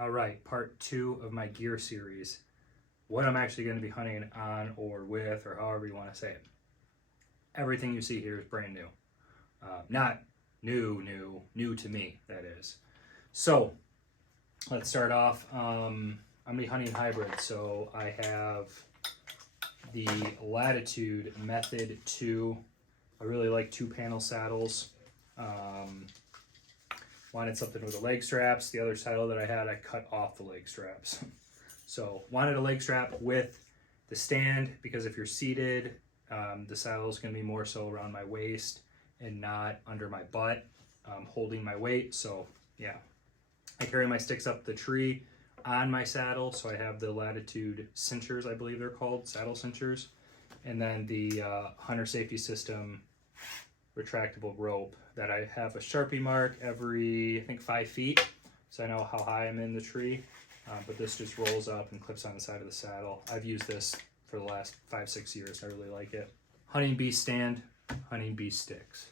All right, part 2 of my gear series. What I'm actually going to be hunting on or with, or however you want to say it. Everything you see here is brand new. Not new to me, that is. So, let's start off. I'm going to be hunting hybrid. So, I have the Latitude Method 2. I really like 2-panel saddles. Wanted something with the leg straps. The other saddle that I had, I cut off the leg straps. So wanted a leg strap with the stand, because if you're seated, the saddle is going to be more so around my waist and not under my butt, holding my weight. So yeah, I carry my sticks up the tree on my saddle. So I have the Latitude cinchers, I believe they're called, saddle cinchers. And then the Hunter Safety System retractable rope that I have a Sharpie mark every, I think, 5 feet, so I know how high I'm in the tree. But this just rolls up and clips on the side of the saddle. I've used this for the last 5-6 years. I really like it. Hunting bee stand, hunting bee sticks.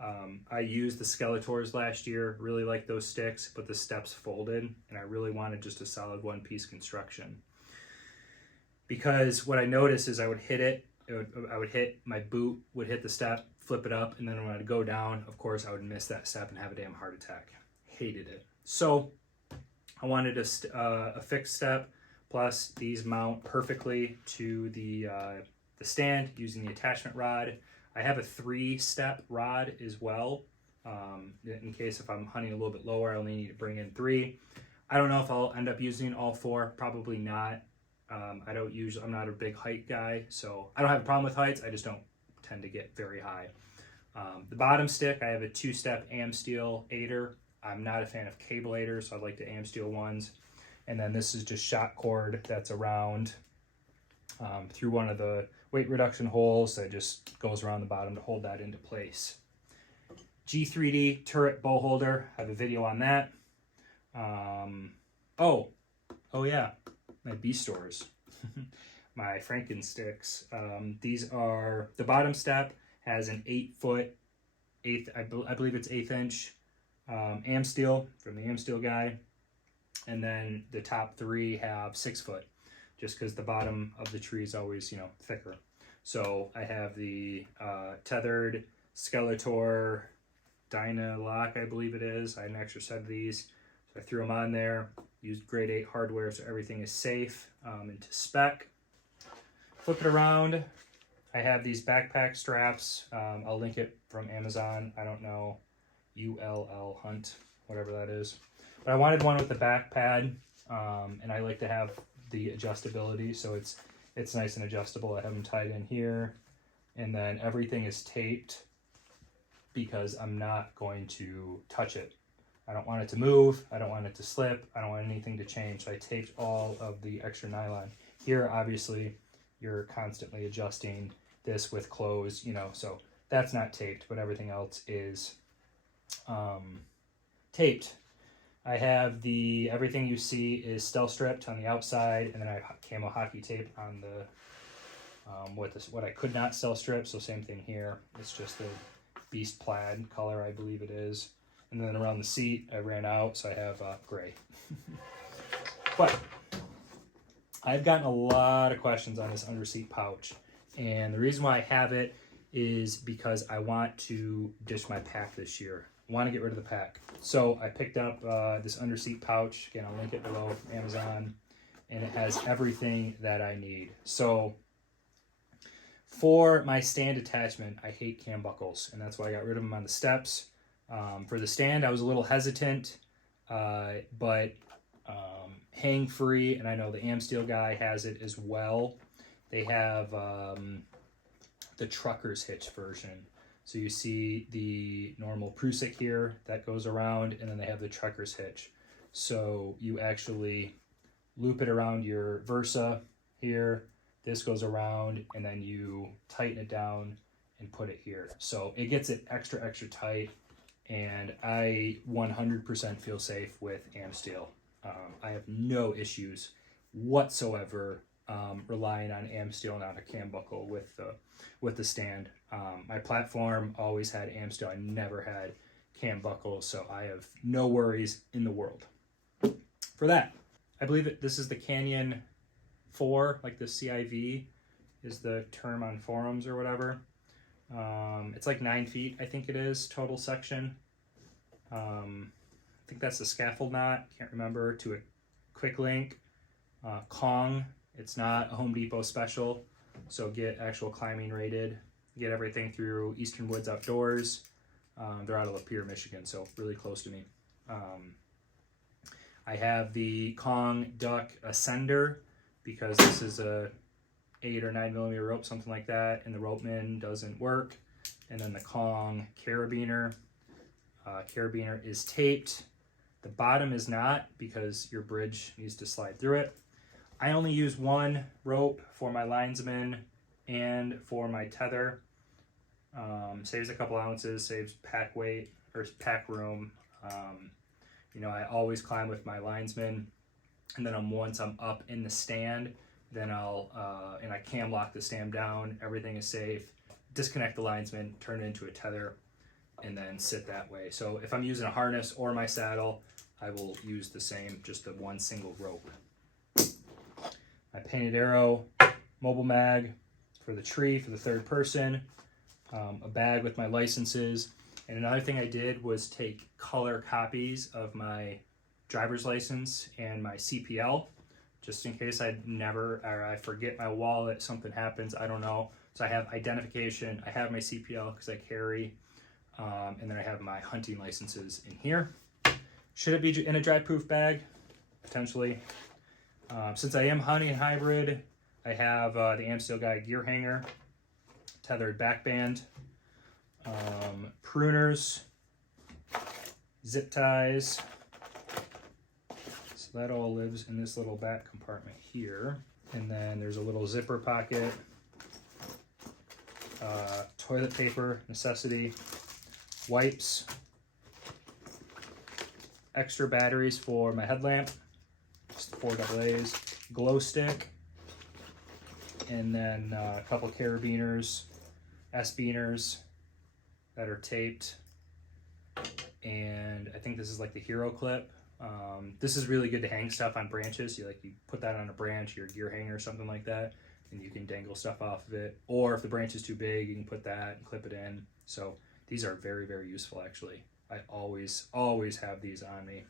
I used the Skeletors last year. Really like those sticks, but the steps folded, and I really wanted just a solid one-piece construction. Because what I noticed is I would hit it, I would hit, my boot would hit the step, flip it up, and then when I'd go down, of course, I would miss that step and have a damn heart attack. Hated it. So I wanted a fixed step, plus these mount perfectly to the stand using the attachment rod. I have a 3-step rod as well, in case if I'm hunting a little bit lower, I only need to bring in 3. I don't know if I'll end up using all 4, probably not. I'm not a big height guy, so I don't have a problem with heights. I just don't tend to get very high. The bottom stick, I have a 2-step Amsteel 8er. I'm not a fan of cable 8ers, so I like the Amsteel ones. And then this is just shot cord that's around through one of the weight reduction holes that just goes around the bottom to hold that into place. G3D turret bow holder, I have a video on that. Oh yeah, my bee stores. My Franken sticks. These are, the bottom step has an 8-foot, I believe it's 1/8 inch Amsteel from the Amsteel guy. And then the top 3 have 6 foot, just because the bottom of the tree is always, thicker. So I have the tethered Skeletor Dynalock, I believe it is. I had an extra set of these. So I threw them on there, used grade 8 hardware so everything is safe and to spec. Flip it around. I have these backpack straps. I'll link it from Amazon. I don't know, ULL Hunt, whatever that is. But I wanted one with the back pad, and I like to have the adjustability, so it's nice and adjustable. I have them tied in here, and then everything is taped because I'm not going to touch it. I don't want it to move. I don't want it to slip. I don't want anything to change. So I taped all of the extra nylon. Here, obviously, you're constantly adjusting this with clothes, so that's not taped, but everything else is taped. I have everything you see is stealth stripped on the outside, and then I have camo hockey tape on the, what I could not stealth strip, so same thing here. It's just the beast plaid color, I believe it is. And then around the seat, I ran out, so I have gray. But I've gotten a lot of questions on this underseat pouch, and the reason why I have it is because I want to ditch my pack this year. I want to get rid of the pack. So I picked up this underseat pouch. Again, I'll link it below, Amazon, and it has everything that I need. So for my stand attachment, I hate cam buckles, and that's why I got rid of them on the steps. For the stand, I was a little hesitant, but hang free, and I know the Amsteel guy has it as well. They have the trucker's hitch version. So you see the normal Prusik here that goes around, and then they have the trucker's hitch. So you actually loop it around your Versa here. This goes around, and then you tighten it down and put it here. So it gets it extra tight, and I 100% feel safe with Amsteel. I have no issues whatsoever relying on Amsteel and on a cam buckle with the stand. My platform always had Amsteel. I never had cam buckles, so I have no worries in the world. for that. I believe this is the Canyon 4, like the CIV is the term on forums or whatever. It's like 9 feet, I think it is, total section. I think that's the scaffold knot, can't remember, to a quick link. Kong, it's not a Home Depot special, so get actual climbing rated. Get everything through Eastern Woods Outdoors. They're out of Lapeer, Michigan, so really close to me. I have the Kong Duck Ascender because this is a 8 or 9 millimeter rope, something like that, and the ropeman doesn't work. And then the Kong Carabiner. Carabiner is taped. The bottom is not because your bridge needs to slide through it. I only use one rope for my linesman and for my tether. Saves a couple ounces, saves pack weight or pack room. You know, I always climb with my linesman, and then once I'm up in the stand, then and I cam lock the stand down, everything is safe, disconnect the linesman, turn it into a tether, and then sit that way. So if I'm using a harness or my saddle, I will use the same, just the one single rope. My painted arrow, mobile mag for the tree, for the third person, a bag with my licenses. And another thing I did was take color copies of my driver's license and my CPL, just in case I forget my wallet, something happens, I don't know. So I have identification, I have my CPL because I carry, and then I have my hunting licenses in here. Should it be in a dry proof bag? Potentially. Since I am hunting hybrid, I have the Amsteel Guide gear hanger, tethered back band, pruners, zip ties. So that all lives in this little back compartment here. And then there's a little zipper pocket, toilet paper, necessity, wipes, extra batteries for my headlamp, just 4 AA's, glow stick, and then a couple carabiners, S-beaners that are taped, and I think this is like the hero clip. This is really good to hang stuff on branches. You put that on a branch, your gear hanger or something like that, and you can dangle stuff off of it. Or if the branch is too big, you can put that and clip it in. So these are very, very useful actually. I always have these on me.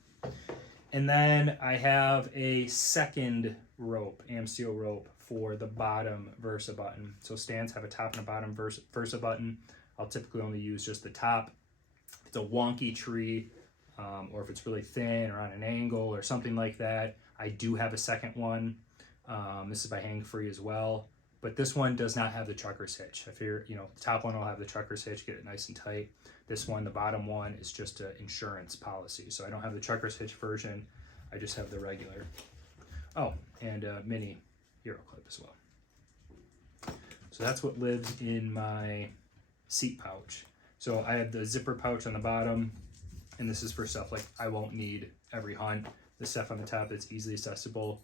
And then I have a second rope, Amsteel rope, for the bottom Versa button. So stands have a top and a bottom Versa button. I'll typically only use just the top. If it's a wonky tree, or if it's really thin or on an angle or something like that, I do have a second one. This is by Hang Free as well. But this one does not have the trucker's hitch. I figure, the top one will have the trucker's hitch, get it nice and tight. This one, the bottom one, is just an insurance policy. So I don't have the trucker's hitch version. I just have the regular. Oh, and a mini hero clip as well. So that's what lives in my seat pouch. So I have the zipper pouch on the bottom, and this is for stuff like I won't need every hunt. The stuff on the top that's easily accessible,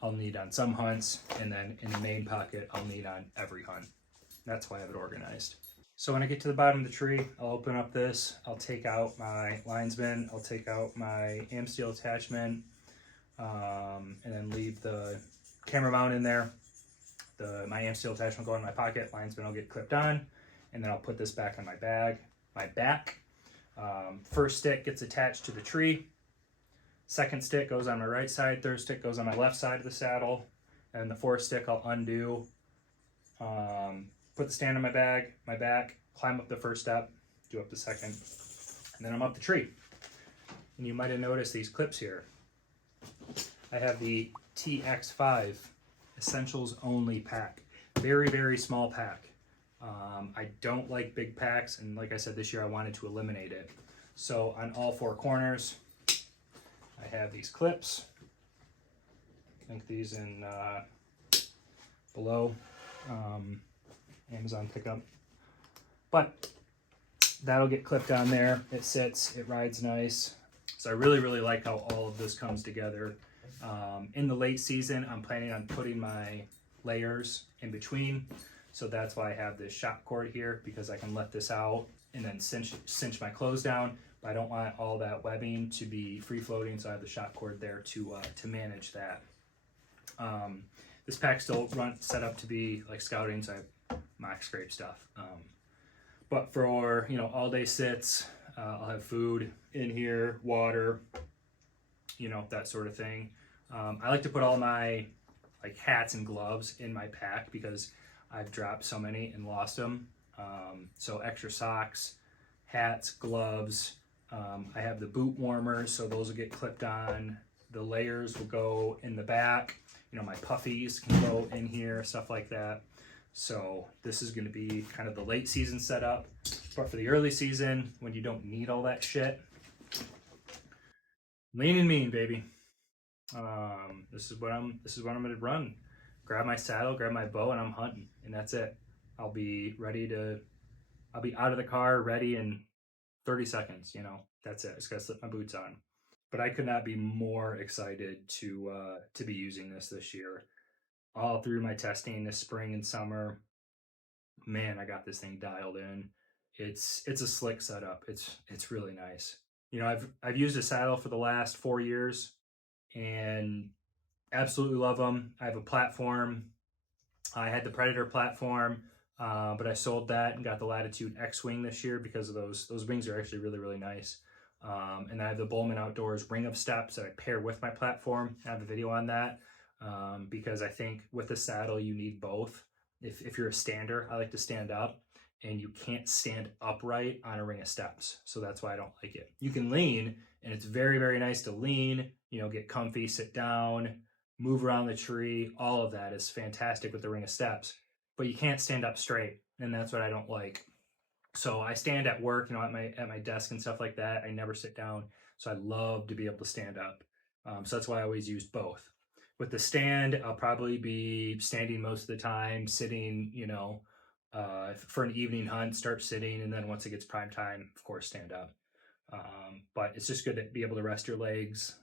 I'll need on some hunts, and then in the main pocket, I'll need on every hunt. That's why I have it organized. So when I get to the bottom of the tree, I'll open up this, I'll take out my linesman, I'll take out my Amsteel attachment, and then leave the camera mount in there. My Amsteel attachment will go in my pocket, linesman will get clipped on, and then I'll put this back on my back. First stick gets attached to the tree. Second stick goes on my right side, third stick goes on my left side of the saddle, and the fourth stick I'll undo. Put the stand on my back, climb up the first step, do up the second, and then I'm up the tree. And you might have noticed these clips here. I have the TX5 Essentials Only pack. Very, very small pack. I don't like big packs, and like I said, this year I wanted to eliminate it. So on all 4 corners, I have these clips. Link these in below. Amazon pickup. But that'll get clipped on there. It sits, it rides nice. So I really, really like how all of this comes together. In the late season, I'm planning on putting my layers in between. So that's why I have this shop cord here, because I can let this out and then cinch my clothes down. But I don't want all that webbing to be free floating, so I have the shock cord there to manage that. This pack still set up to be like scouting, so I have mock scrape stuff. But for, you know, all day sits, I'll have food in here, water, you know, that sort of thing. I like to put all my like hats and gloves in my pack because I've dropped so many and lost them. So extra socks, hats, gloves. I have the boot warmers, so those will get clipped on. The layers will go in the back. You know, my puffies can go in here, stuff like that. So this is going to be kind of the late season setup. But for the early season, when you don't need all that shit, lean and mean, baby. This is what I'm going to run. Grab my saddle, grab my bow, and I'm hunting, and that's it. I'll be out of the car, ready in 30 seconds. You know, that's it. I just gotta slip my boots on. But I could not be more excited to be using this year. All through my testing this spring and summer, man, I got this thing dialed in. It's a slick setup. It's really nice. You know, I've used a saddle for the last 4 years and absolutely love them. I have a platform. I had the Predator platform, but I sold that and got the Latitude X-Wing this year because of those wings are actually really, really nice. And I have the Bowman Outdoors Ring of Steps that I pair with my platform. I have a video on that because I think with a saddle you need both. If you're a stander, I like to stand up, and you can't stand upright on a ring of steps. So that's why I don't like it. You can lean, and it's very, very nice to lean, you know, get comfy, sit down, move around the tree. All of that is fantastic with the ring of steps, but you can't stand up straight, and that's what I don't like. So I stand at work, you know, at my desk and stuff like that. I never sit down, so I love to be able to stand up. So that's why I always use both. With the stand, I'll probably be standing most of the time, sitting, you know, for an evening hunt, start sitting, and then once it gets prime time, of course, stand up. But it's just good to be able to rest your legs.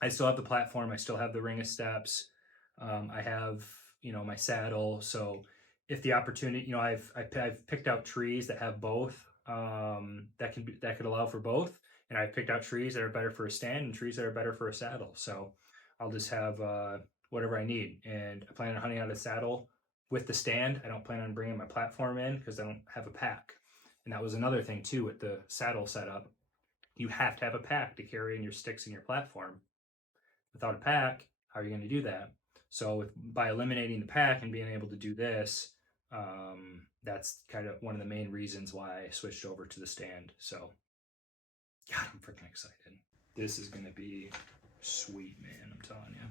I still have the platform. I still have the ring of steps. I have, you know, my saddle. So if the opportunity, you know, I've picked out trees that have both, that could allow for both, and I've picked out trees that are better for a stand and trees that are better for a saddle. So I'll just have whatever I need, and I plan on hunting out of the saddle with the stand. I don't plan on bringing my platform in because I don't have a pack, and that was another thing too with the saddle setup. You have to have a pack to carry in your sticks and your platform. Without a pack, how are you going to do that? So by eliminating the pack and being able to do this, that's kind of one of the main reasons why I switched over to the stand. So, God, I'm freaking excited. This is going to be sweet, man. I'm telling you.